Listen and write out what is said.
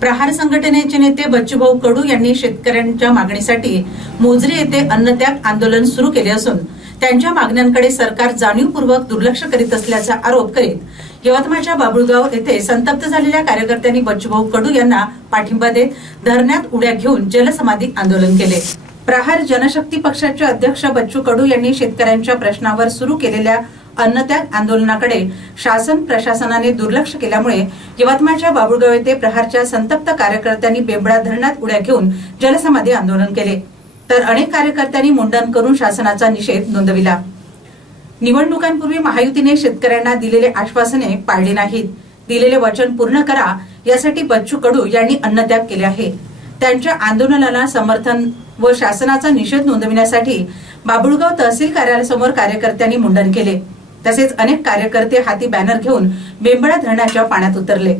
प्रहार संघटनेचे नेते बच्चूभाऊ कडू यांनी शेतकऱ्यांच्या मागणीसाठी मोजरी येथे अन्नत्याग आंदोलन सुरू केले असून त्यांच्या मागण्यांकडे सरकार जाणीवपूर्वक दुर्लक्ष करीत असल्याचा आरोप करीत यवतमाळच्या बाबुळगाव येथे संतप्त झालेल्या कार्यकर्त्यांनी बच्चूभाऊ कडू यांना पाठिंबा देत धरण्यात उड्या घेऊन जलसमाधी आंदोलन केले. प्रहार जनशक्ती पक्षाचे अध्यक्ष बच्चू कडू यांनी शेतकऱ्यांच्या प्रश्नावर सुरू केलेल्या अन्नत्याग आंदोलनाकडे शासन प्रशासनाने दुर्लक्ष केल्यामुळे यवतमाळच्या बाबुळगाव येथे प्रहारच्या संतप्त कार्यकर्त्यांनी बेंबडा धरणात उड्या घेऊन जलसमाधी आंदोलन केले. तर अनेक कार्यकर्त्यांनी मुंडन करून शासनाचा निषेध नोंदविला. निवडणुकांपूर्वी महायुतीने शेतकऱ्यांना दिलेले आश्वासने पाळली नाहीत. दिलेले वचन पूर्ण करा यासाठी बच्चू कडू यांनी अन्नत्याग केले आहे. त्यांच्या आंदोलनाला समर्थन व शासनाचा निषेध नोंदविण्यासाठी बाबुळगाव तहसील कार्यालयासमोर कार्यकर्त्यांनी मुंडन केले. तसेच अनेक कार्यकर्ते हाती बॅनर घेऊन बेंबळा धरणाच्या पाण्यात उतरले.